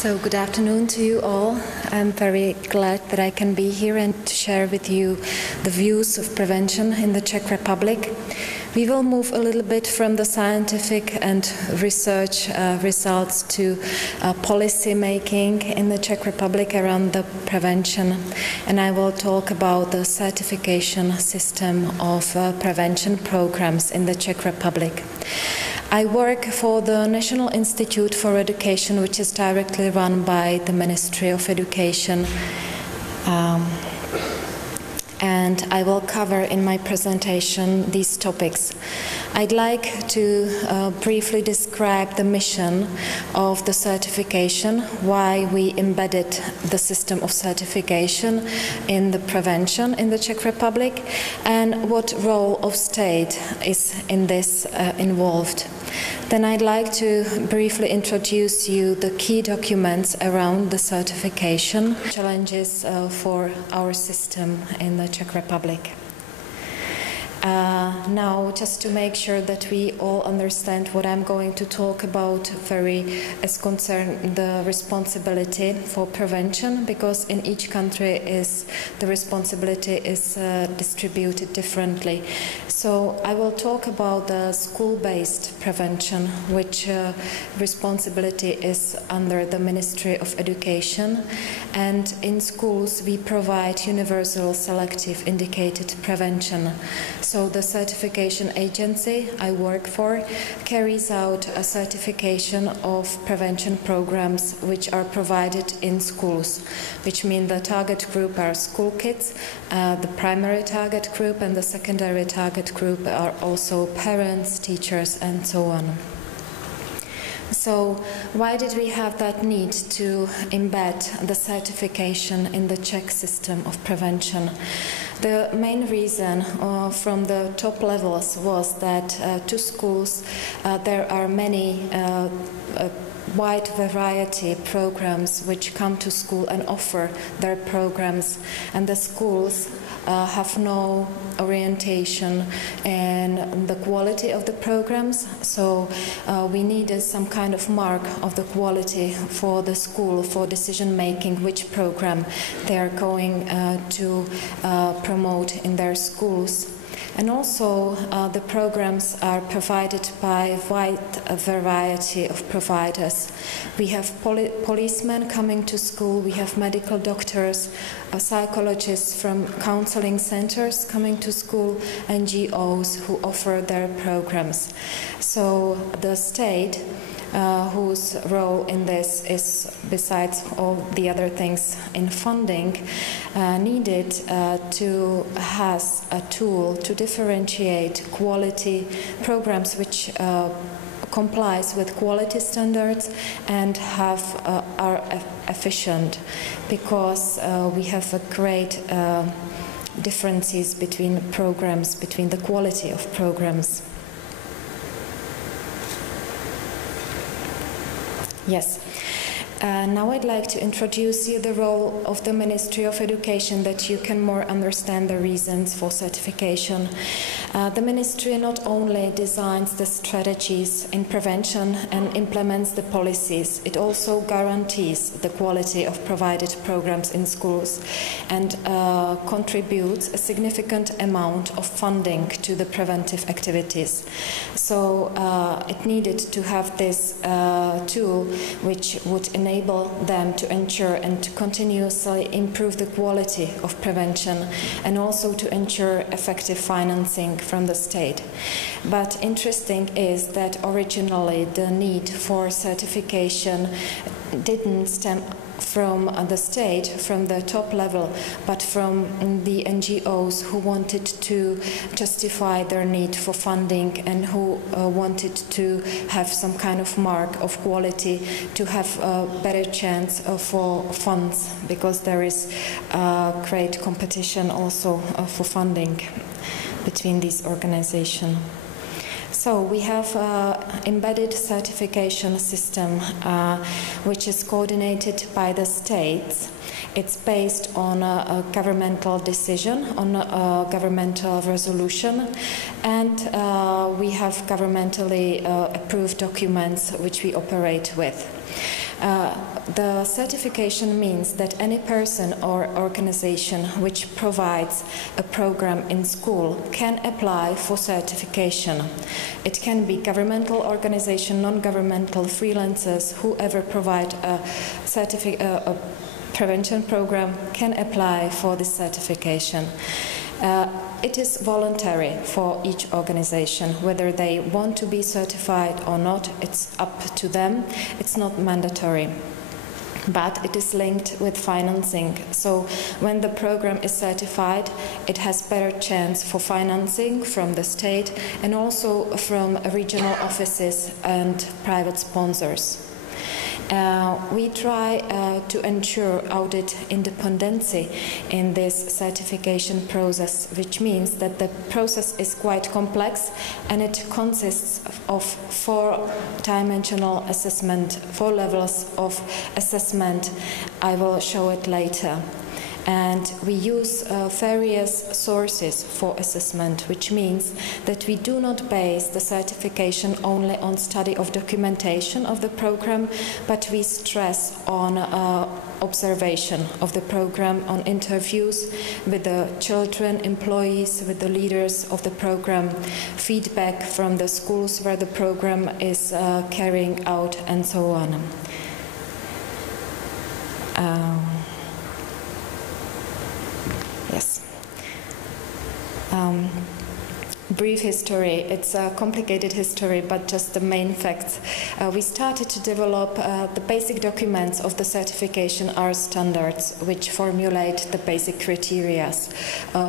So good afternoon to you all. I'm very glad that I can be here and to share with you the views of prevention in the Czech Republic. We will move a little bit from the scientific and research results to policy making in the Czech Republic around the prevention, and I will talk about the certification system of prevention programs in the Czech Republic. I work for the National Institute for Education, which is directly run by the Ministry of Education. And I will cover in my presentation these topics. I'd like to briefly describe the mission of the certification, why we embedded the system of certification in the prevention in the Czech Republic, and what role of state is in this involved. Then I'd like to briefly introduce you the key documents around the certification, challenges for our system in the Czech Republic. Now, just to make sure that we all understand what I'm going to talk about as concern the responsibility for prevention, because in each country the responsibility is distributed differently. So I will talk about the school-based prevention, which responsibility is under the Ministry of Education, and in schools we provide universal selective indicated prevention. So the certification agency I work for carries out a certification of prevention programs which are provided in schools, which mean the target group are school kids, the primary target group, and the secondary target group are also parents, teachers, and so on. So why did we have that need to embed the certification in the Czech system of prevention? The main reason from the top levels was that to schools there are many wide variety programs which come to school and offer their programs, and the schools have no orientation in the quality of the programs, so we needed some kind of mark of the quality for the school for decision making which program they are going to promote in their schools. And also the programs are provided by a wide variety of providers. We have policemen coming to school, we have medical doctors, psychologists from counseling centers coming to school, NGOs who offer their programs. So the state, whose role in this is, besides all the other things in funding, needed to have a tool to differentiate quality programs which complies with quality standards and are efficient, because we have a great differences between programs, between the quality of programs. Yes. Now I'd like to introduce you the role of the Ministry of Education, that you can more understand the reasons for certification. The Ministry not only designs the strategies in prevention and implements the policies, it also guarantees the quality of provided programs in schools and contributes a significant amount of funding to the preventive activities. So it needed to have this tool which would enable them to ensure and to continuously improve the quality of prevention, and also to ensure effective financing from the state. But interesting is that originally the need for certification didn't stem from the state, from the top level, but from the NGOs who wanted to justify their need for funding and who wanted to have some kind of mark of quality to have a better chance for funds, because there is great competition also for funding between these organizations. So we have embedded certification system which is coordinated by the states. It's based on a governmental decision, on a governmental resolution, and we have governmentally approved documents which we operate with. The certification means that any person or organization which provides a program in school can apply for certification. It can be governmental organization, non-governmental, freelancers, whoever provide a prevention program can apply for this certification. It is voluntary for each organization. Whether they want to be certified or not, it's up to them. It's not mandatory. But it is linked with financing. So when the program is certified, it has better chance for financing from the state and also from regional offices and private sponsors. We try to ensure audit independency in this certification process, which means that the process is quite complex and it consists of 4-dimensional assessment, 4 levels of assessment. I will show it later. And we use various sources for assessment, which means that we do not base the certification only on study of documentation of the program, but we stress on observation of the program, on interviews with the children, employees, with the leaders of the program, feedback from the schools where the program is carrying out, and so on. Yes. Brief history. It's a complicated history, but just the main facts. We started to develop the basic documents of the certification are standards, which formulate the basic criteria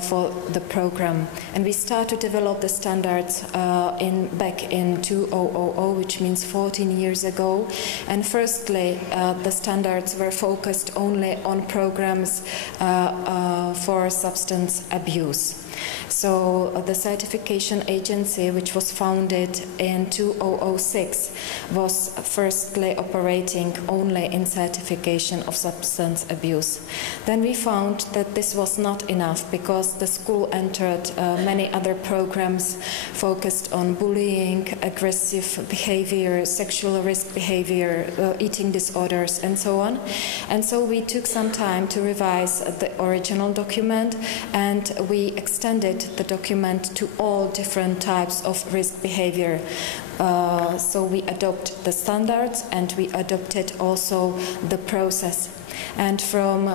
for the program. And we start to develop the standards back in 2000, which means 14 years ago. And firstly, the standards were focused only on programs for substance abuse. So the certification agency, which was founded in 2006, was firstly operating only in certification of substance abuse. Then we found that this was not enough because the school entered many other programs focused on bullying, aggressive behavior, sexual risk behavior, eating disorders, and so on. And so we took some time to revise the original document, and we extended the document to all different types of risk behavior. So we adopt the standards and we adopted also the process. And from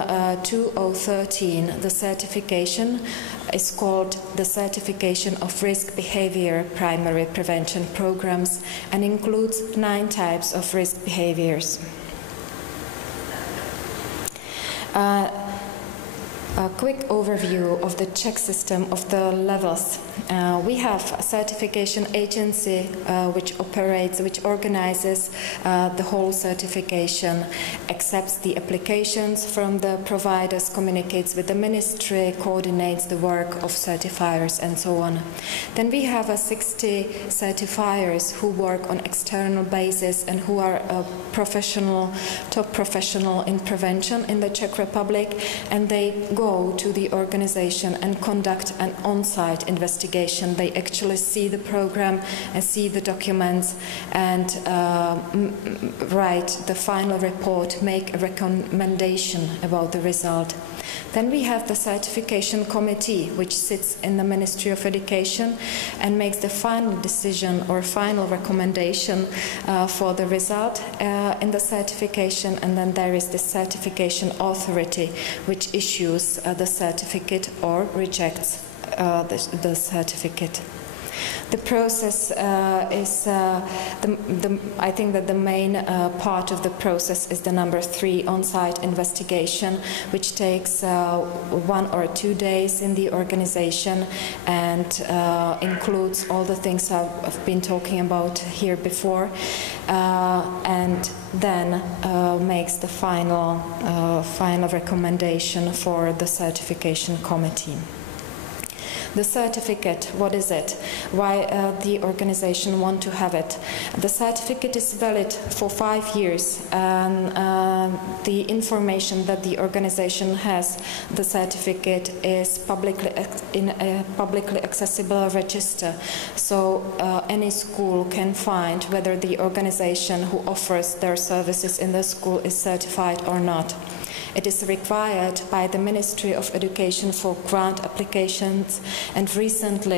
2013, the certification is called the Certification of Risk Behavior Primary Prevention Programs and includes 9 types of risk behaviors. A quick overview of the Czech system of the levels. We have a certification agency which organizes the whole certification, accepts the applications from the providers, communicates with the ministry, coordinates the work of certifiers, and so on. Then we have 60 certifiers who work on external basis and who are top professional in prevention in the Czech Republic, and they go to the organization and conduct an on-site investigation. They actually see the program and see the documents and write the final report, make a recommendation about the result. Then we have the certification committee, which sits in the Ministry of Education and makes the final decision or final recommendation for the result in the certification, and then there is the certification authority, which issues the certificate or rejects the certificate. The process is, I think that the main part of the process is the number 3 on-site investigation, which takes 1 or 2 days in the organization and includes all the things I've been talking about here before, and then makes the final recommendation for the certification committee. The certificate, what is it? Why the organization want to have it? The certificate is valid for 5 years, and the information that the organization has, the certificate is in a publicly accessible register. So any school can find whether the organization who offers their services in the school is certified or not. It is required by the Ministry of Education for grant applications, and recently